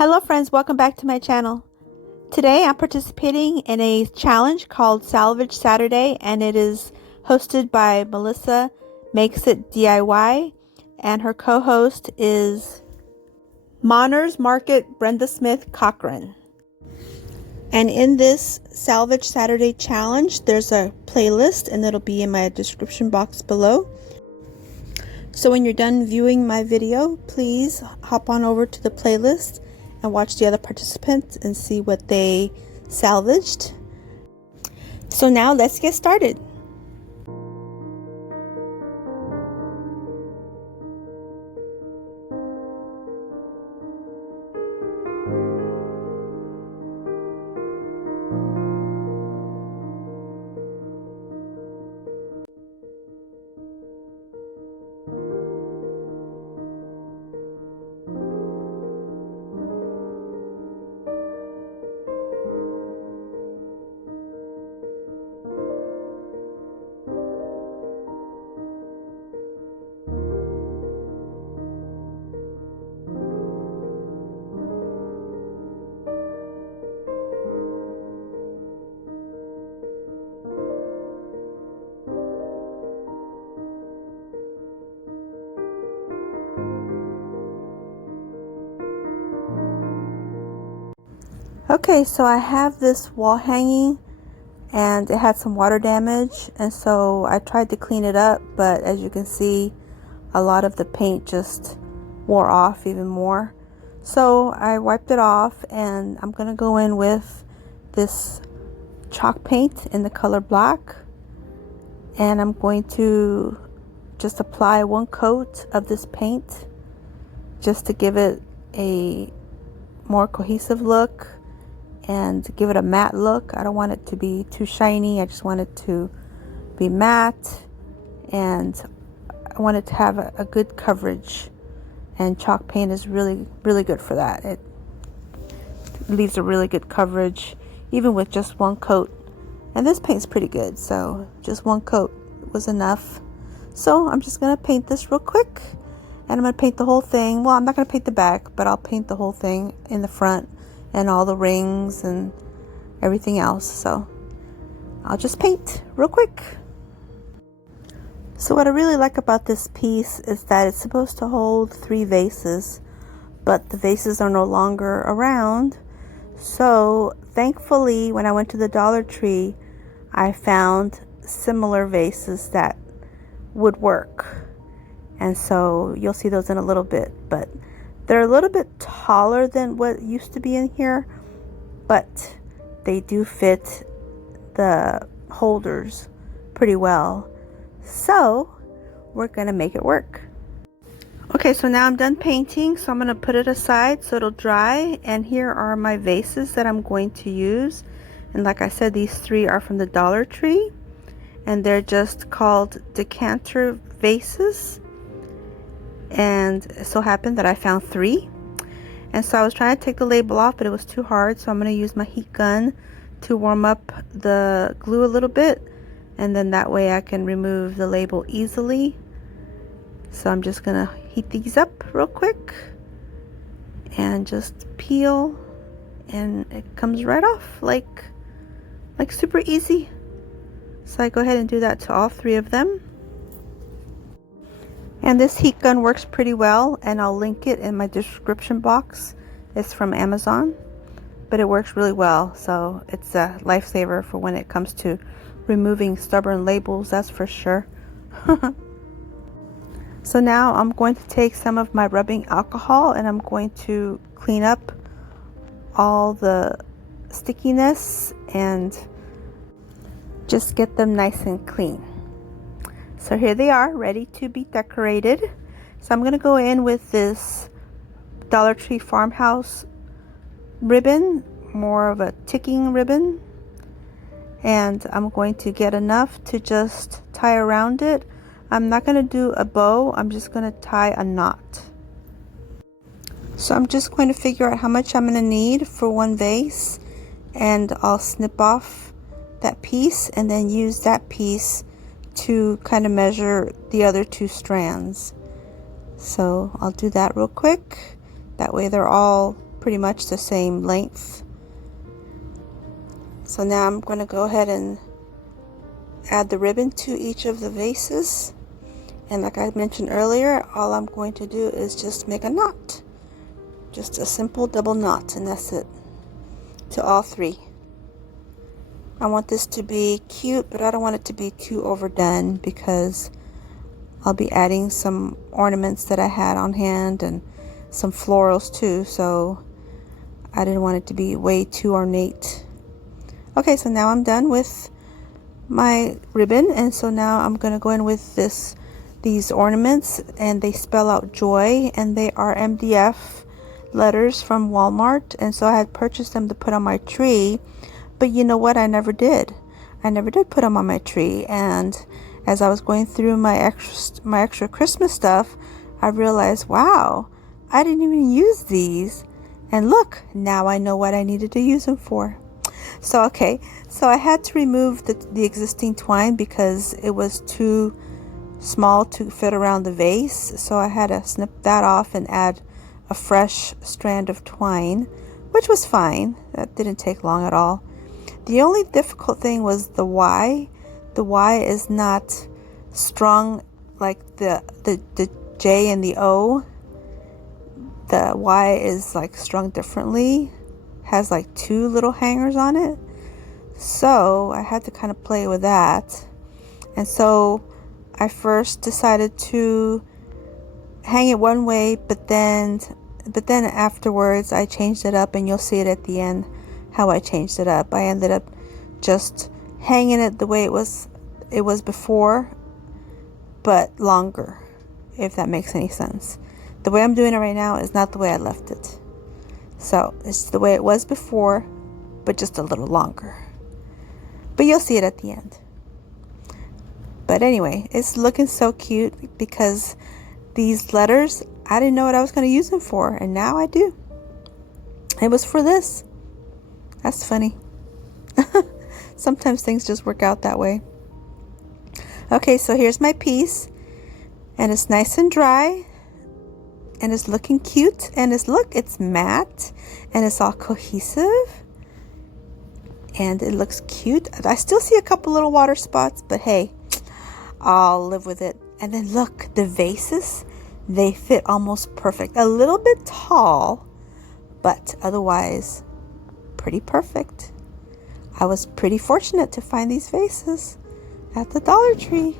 Hello friends, welcome back to my channel. Today I'm participating in a challenge called Salvage Saturday, and it is hosted by Melissa Makes It DIY, and her co-host is Monner's Market Brenda Smith Cochran. And in this Salvage Saturday challenge there's a playlist, and it'll be in my description box below. So when you're done viewing my video, please hop on over to the playlist and watch the other participants and see what they salvaged. So now let's get started. Okay, so I have this wall hanging and it had some water damage, and so I tried to clean it up, but as you can see, a lot of the paint just wore off even more. So I wiped it off, and I'm gonna go in with this chalk paint in the color black, and I'm going to just apply one coat of this paint just to give it a more cohesive look and give it a matte look. I don't want it to be too shiny. I just want it to be matte, and I want it to have a good coverage, and chalk paint is really good for that. It leaves a really good coverage even with just one coat, and this paint's pretty good, so just one coat was enough. So I'm just gonna paint this real quick, and I'm gonna paint the whole thing. Well, I'm not gonna paint the back, but I'll paint the whole thing in the front and all the rings and everything else. So I'll just paint real quick. So what I really like about this piece is that it's supposed to hold 3 vases, but the vases are no longer around. So thankfully, when I went to the Dollar Tree, I found similar vases that would work, and so you'll see those in a little bit. But they're a little bit taller than what used to be in here, but they do fit the holders pretty well. So we're gonna make it work. Okay, so now I'm done painting, so I'm gonna put it aside so it'll dry. And here are my vases that I'm going to use. And like I said, these 3 are from the Dollar Tree, and they're just called decanter vases. And it so happened that I found 3, and so I was trying to take the label off, but it was too hard, so I'm going to use my heat gun to warm up the glue a little bit, and then that way I can remove the label easily. So I'm just going to heat these up real quick and just peel, and it comes right off like super easy. So I go ahead and do that to all 3 of them. And this heat gun works pretty well, and I'll link it in my description box. It's from Amazon, but it works really well, so it's a lifesaver for when it comes to removing stubborn labels, that's for sure. So now I'm going to take some of my rubbing alcohol, and I'm going to clean up all the stickiness and just get them nice and clean. So here they are, ready to be decorated. So I'm going to go in with this Dollar Tree Farmhouse ribbon, more of a ticking ribbon. And I'm going to get enough to just tie around it. I'm not going to do a bow, I'm just going to tie a knot. So I'm just going to figure out how much I'm going to need for one vase, and I'll snip off that piece and then use that piece to kind of measure the other 2 strands. So I'll do that real quick. That way they're all pretty much the same length. So now I'm going to go ahead and add the ribbon to each of the vases. And like I mentioned earlier, all I'm going to do is just make a knot. Just a simple double knot, and that's it. To all three. I want this to be cute, but I don't want it to be too overdone because I'll be adding some ornaments that I had on hand and some florals too, so I didn't want it to be way too ornate. Okay, so now I'm done with my ribbon, and so now I'm going to go in with these ornaments, and they spell out joy, and they are MDF letters from Walmart, and so I had purchased them to put on my tree. But you know what? I never did put them on my tree. And as I was going through my extra Christmas stuff, I realized, wow, I didn't even use these. And look, now I know what I needed to use them for. So okay, so I had to remove the existing twine because it was too small to fit around the vase. So I had to snip that off and add a fresh strand of twine, which was fine. That didn't take long at all. The only difficult thing was the Y. The Y is not strung like the J and the O. The Y is like strung differently. Has like two little hangers on it. So I had to kind of play with that. And so I first decided to hang it one way, but then afterwards I changed it up, and you'll see it at the end how I changed it up. I ended up just hanging it the way it was before, but longer, if that makes any sense. The way I'm doing it right now is not the way I left it. So it's the way it was before, but just a little longer. But you'll see it at the end. But anyway, it's looking so cute because these letters, I didn't know what I was going to use them for, and now I do. It was for this. That's funny. Sometimes things just work out that way. Okay, so here's my piece, and it's nice and dry, and it's looking cute, and it's matte, and it's all cohesive, and it looks cute. I still see a couple little water spots, but hey, I'll live with it. And then look, the vases, they fit almost perfect. A little bit tall, but otherwise pretty perfect. I was pretty fortunate to find these vases at the Dollar Tree.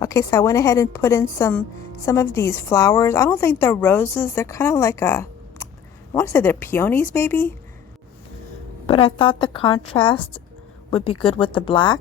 Okay, so I went ahead and put in some of these flowers. I don't think they're roses. They're kind of like I want to say they're peonies maybe. But I thought the contrast would be good with the black.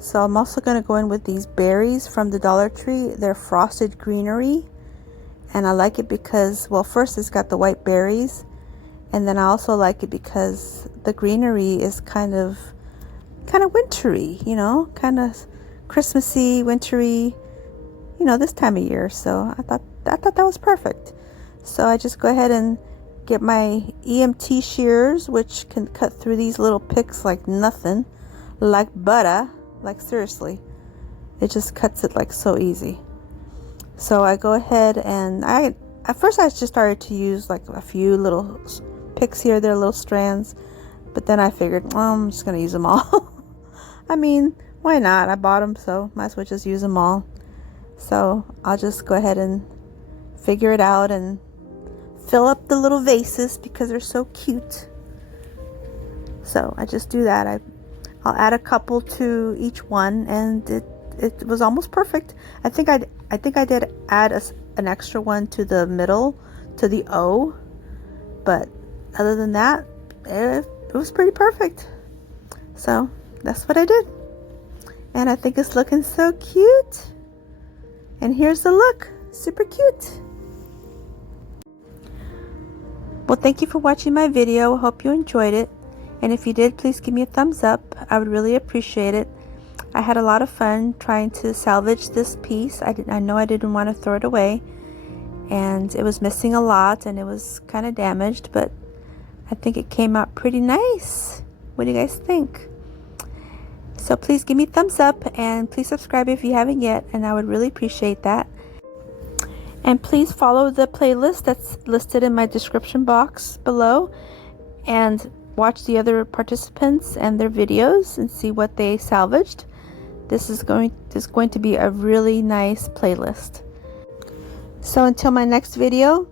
So I'm also going to go in with these berries from the Dollar Tree. They're frosted greenery. And I like it because, well, first it's got the white berries. And then I also like it because the greenery is kind of wintry, you know, kind of Christmassy, wintry, you know, this time of year. So I thought that was perfect. So I just go ahead and get my EMT shears, which can cut through these little picks like nothing, like butter. Like seriously, it just cuts it like so easy. So I go ahead and at first I just started to use like a few little picks here, there, little strands, but then I figured, I'm just gonna use them all. I mean, why not? I bought them, so might as well just use them all. So I'll just go ahead and figure it out and fill up the little vases because they're so cute. So I just do that. I'll add a couple to each one, and it was almost perfect. I think I did add an extra one to the middle, to the O, but other than that, it was pretty perfect. So that's what I did, and I think it's looking so cute. And here's the look, super cute. Well, thank you for watching my video. I hope you enjoyed it. And if you did, please give me a thumbs up. I would really appreciate it. I had a lot of fun trying to salvage this piece. I know I didn't want to throw it away. And it was missing a lot and it was kind of damaged, but I think it came out pretty nice. What do you guys think? So please give me a thumbs up and please subscribe if you haven't yet, and I would really appreciate that. And please follow the playlist that's listed in my description box below and watch the other participants and their videos and see what they salvaged. This is going to be a really nice playlist. So until my next video,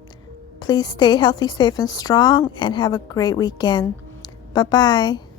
please stay healthy, safe, and strong, and have a great weekend. Bye-bye.